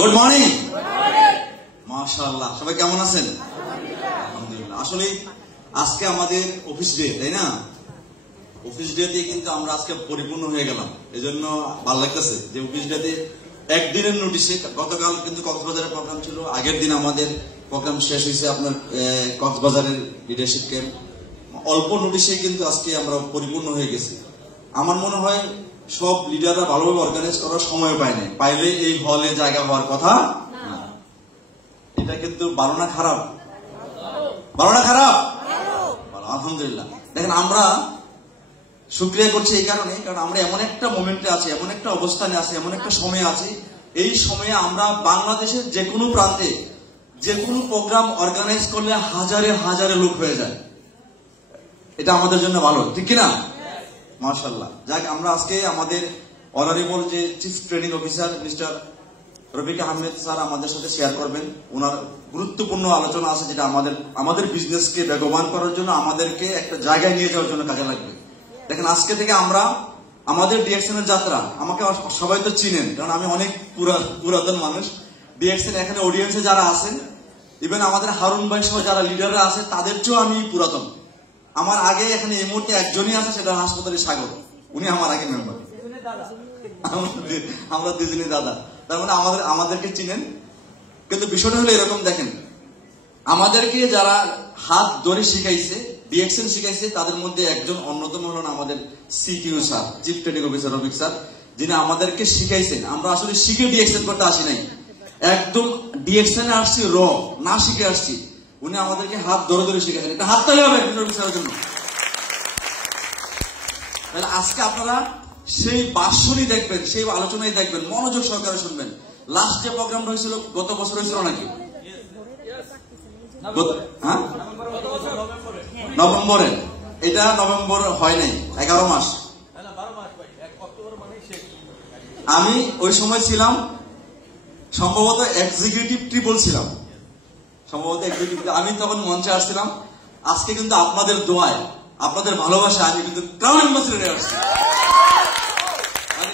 Good morning. মাশাআল্লাহ, সবাই কেমন আছেন? আলহামদুলিল্লাহ। আসলে আজকে আমাদের অফিস ডে, তাই না? অফিস ডে তে কিন্তু আমরা আজকে পরিপূর্ণ হয়ে গেলাম, এই জন্য ভালো লাগতেছে যে অফিস ডে তে একদিনের নোটিশে, গতকাল কিন্তু কক্সবাজারের প্রোগ্রাম ছিল, আগের দিন আমাদের প্রোগ্রাম শেষ হয়েছে আপনার কক্সবাজারের লিডারশিপ ক্যাম্প, অল্প নোটিশে কিন্তু আজকে আমরা পরিপূর্ণ হয়ে গেছি। আমার মনে হয় সব লিডাররা ভালোভাবে অর্গানাইজ করার সময় পায় না, পাইলে এই হলে জায়গা হওয়ার কথা না। এটা কিন্তু ভালো না খারাপ? ভালো না খারাপ? আলহামদুলিল্লাহ। দেখেন, আমরা শুকরিয়া করছি এই কারণে, কারণ আমরা এমন একটা মোমেন্টে আছি, এমন একটা অবস্থানে আছি, এমন একটা সময়ে আছি, এই সময়ে আমরা বাংলাদেশের যে কোনো প্রান্তে যে কোনো প্রোগ্রাম অর্গানাইজ করলে হাজারে হাজারে লোক হয়ে যায়। এটা আমাদের জন্য ভালো, ঠিক কিনা? মাশাআল্লাহ। যাক, আমরা আজকে আমাদের অনারেবল যে chief training officer mister Rafiq Ahmed sir আমাদের সাথে শেয়ার করবেন। ওনার গুরুত্বপূর্ণ আলোচনা আছে, যেটা আমাদের বিজনেসকে বেগবান করার জন্য, আমাদেরকে একটা জায়গায় নিয়ে যাওয়ার জন্য কাজে লাগবে। দেখেন, আজকে থেকে আমরা আমাদের ডিএক্সএন এর যাত্রা, আমাকে সবাই তো চিনেন কারণ আমি অনেক পুরাতন মানুষ। ডিএক্সএন এখানে অডিয়েন্সে যারা আছেন, ইভেন আমাদের হারুন ভাই সহ যারা লিডাররা আছে, তাদের চেয়েও আমি পুরাতন। আমার আগে এখানে এই মুহূর্তে একজনই আছে, সেটা হাসপাতালের সাগর, উনি আমার আগে মেম্বার। আমরা দুজনই দাদা, তার মানে আমাদেরকে চিনেন। কিন্তু বিষয়টা হলো এরকম, দেখেন, আমাদেরকে যারা হাত ধরে শিখাইছে, ডিএক্সএন শিখাইছে, তাদের মধ্যে একজন অন্যতম হলেন আমাদের CTO sir, chief training officer Rafiq sir, যিনি আমাদেরকে শিখাইছেন। আমরা আসলে শিখে ডিএক্সএন করতে আসি নাই, একদম ডিএক্সএন এ আসছি র, না শিখে আসছি। উনি আমাদেরকে হাত ধরে ধরে শিখাইছেন। এটা হাত তালি হবে রফিক স্যারের জন্য। তাহলে আজকে আপনারা সেই ভাষণই দেখবেন, সেই আলোচনাই দেখবেন, মনোযোগ সহকারে শুনবেন। লাস্ট যে প্রোগ্রাম হয়েছিল গত বছর হয়েছিল নাকি? নভেম্বরে। এটা নভেম্বর হয় নাই, 11 মাস। আমি ওই সময় ছিলাম সম্ভবত এক্সিকিউটিভ ট্রিপল ছিলাম, সম্ভবত এক্সিকিউটিভ। আমি তখন মঞ্চে আসছিলাম। আজকে কিন্তু আপনাদের দোয়ায়, আপনাদের ভালোবাসা আমি কিন্তু ক্রাউন অ্যাম্বাসেডরে আসছি।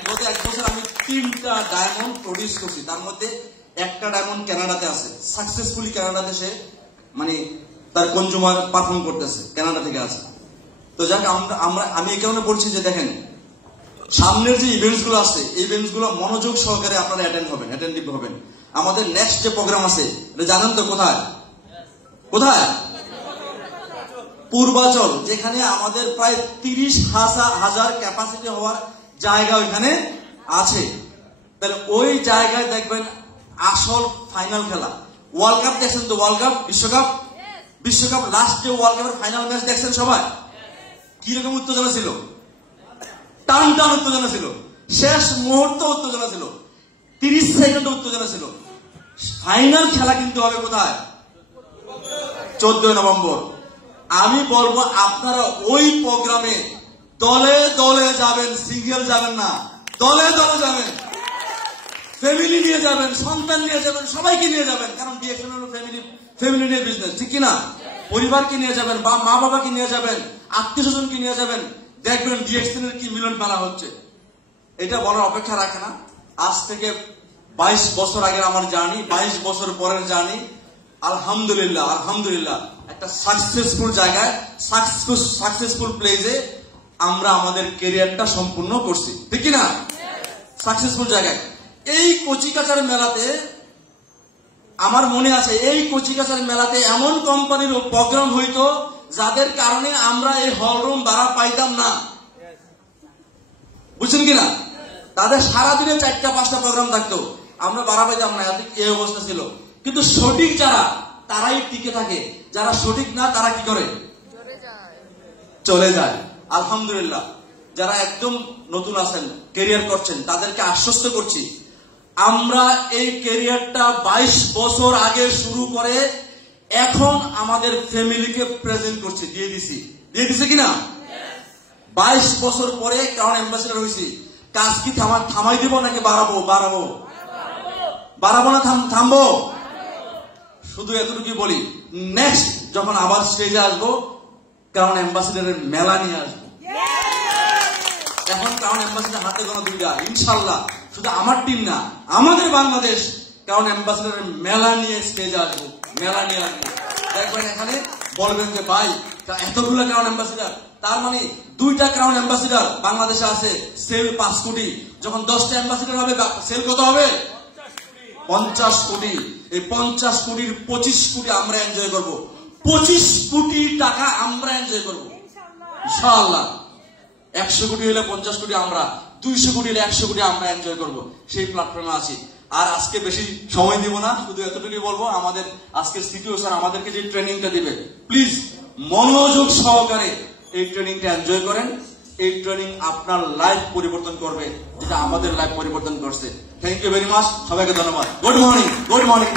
গত 1 বছর আমি 3টা ডায়মন্ড প্রডিউস করছি, তার মধ্যে একটা ডায়মন্ড কানাডাতে আছে, সাকসেসফুলি কানাডাতে সে মানে তার কনজুমার পারফর্ম করতেছে, কানাডা থেকে আছে। তো যাক, আমি এই কারণে বলছি যে দেখেন, সামনের যে ইভেন্টস গুলো আছে, এই ইভেন্টস গুলো মনোযোগ সহকারে আপনারা অ্যাটেন্ডিভ হবেন। আমাদের নেক্সট যে প্রোগ্রাম আছে, এটা জানেন তো কোথায়? কোথায়? পূর্বাচল, যেখানে আমাদের প্রায় 30,000 ক্যাপাসিটি হওয়ার জায়গা ওইখানে আছে। তাহলে ওই জায়গায় দেখবেন আসল ফাইনাল খেলা। ওয়ার্ল্ড কাপ দেখছেন তো? ওয়ার্ল্ড কাপ, বিশ্বকাপ লাস্ট যে ওয়ার্ল্ড কাপের ফাইনাল ম্যাচ দেখছেন সবাই? কিরকম উত্তেজনা ছিল? টান টান উত্তেজনা ছিল, শেষ মুহূর্ত উত্তেজনা ছিল, 30 সেকেন্ড উত্তেজনা ছিল। ফাইনাল খেলা কিন্তু হবে কোথায়? 14 নভেম্বর। আমি বলবো আপনারা ওই প্রোগ্রামে দলে দলে যাবেন, সিঙ্গেল যাবেন না, দলে দলে যাবেন, ফ্যামিলি নিয়ে যাবেন, সন্তান নিয়ে যাবেন, সবাইকে নিয়ে যাবেন। কারণ ডিএক্সএন হলো ফ্যামিলি নিয়ে বিজনেস, ঠিক কিনা? পরিবারকে নিয়ে যাবেন, বা মা বাবাকে নিয়ে যাবেন, আত্মীয় স্বজনকে নিয়ে যাবেন। দেখবেন ডিএক্সএন এর কি মিলন মেলা হচ্ছে। এটা বলার অপেক্ষা রাখে না। আজ থেকে 22 বছর আগের আমার জার্নি, 22 বছর পরের জার্নি, আলহামদুলিল্লাহ একটা সাকসেসফুল জায়গায়, সাকসেসফুল প্লেসে আমরা আমাদের ক্যারিয়ারটা সম্পূর্ণ করছি, ঠিক কিনা? সাকসেসফুল জায়গায়। এই কচিকাচার মেলাতে আমার মনে আছে, এই কচিকাচার মেলাতে এমন কোম্পানির প্রোগ্রাম হইতো যাদের কারণে আমরা এই হল রুম ভাড়া পাইতাম না, বুঝছেন কিনা? তাদের সারাদিনে 4টা-5টা প্রোগ্রাম থাকতো, আমরা ভাড়া পাইতাম না, এই অবস্থা ছিল। কিন্তু সঠিক যারা, তারাই টিকে থাকে, যারা সঠিক না তারা কি করে? চলে যায়। আলহামদুলিল্লাহ, যারা একদম নতুন আছেন, ক্যারিয়ার করছেন, তাদেরকে আশ্বস্ত করছি, আমরা এই ক্যারিয়ারটা 22 বছর আগে শুরু করে এখন আমাদের ফ্যামিলিকে প্রেজেন্ট করছি, দিয়ে দিছি কিনা? 22 বছর পরে ক্রাউন অ্যাম্বাসেডর হয়েছি। কাজ কি থামাই দিব নাকি বাড়াবো না থামবো? শুধু এতটুকু বলি, নেক্সট যখন আবার স্টেজে আসবো, ক্রাউন অ্যাম্বাসেডরের মেলা নিয়ে আসবো। এখন ক্রাউন অ্যাম্বাসেডর হাতে গোনা 2টা, ইনশাল্লাহ। শুধু আমার টিম না, আমাদের বাংলাদেশ কারণ অ্যাম্বাসেডারের মেলা নিয়ে স্টেজে আসবো, মেলা নিয়ে আসবো। দেখবেন এখানে বলবেন যে ভাই এতগুলো ক্রাউন অ্যাম্বাসেডার, তার মানে 2টা ক্রাউন অ্যাম্বাসেডার বাংলাদেশে আছে, সেল 5 কোটি। যখন 10টা অ্যাম্বাসেডার হবে সেল কত হবে? 50 কোটি। এই 50 কোটির 25 কোটি আমরা এনজয় করব, 25 কোটি টাকা আমরা এনজয় করব ইনশাআল্লাহ। 100 কোটি হলে 50 কোটি আমরা, 200 কোটি হলে 100 কোটি আমরা এনজয় করব, সেই প্ল্যাটফর্মে আছি। আর আজকে বেশি সময় দিব না, শুধু এতটুকুই বলবো, আমাদের আজকের সিটিও স্যার আমাদেরকে যে ট্রেনিংটা দিবে, প্লিজ মনোযোগ সহকারে এই ট্রেনিংটা এনজয় করেন। এই ট্রেনিং আপনার লাইফ পরিবর্তন করবে, যেটা আমাদের লাইফ পরিবর্তন করছে। থ্যাংক ইউ ভেরি মাচ, সবাইকে ধন্যবাদ। Good morning, good morning.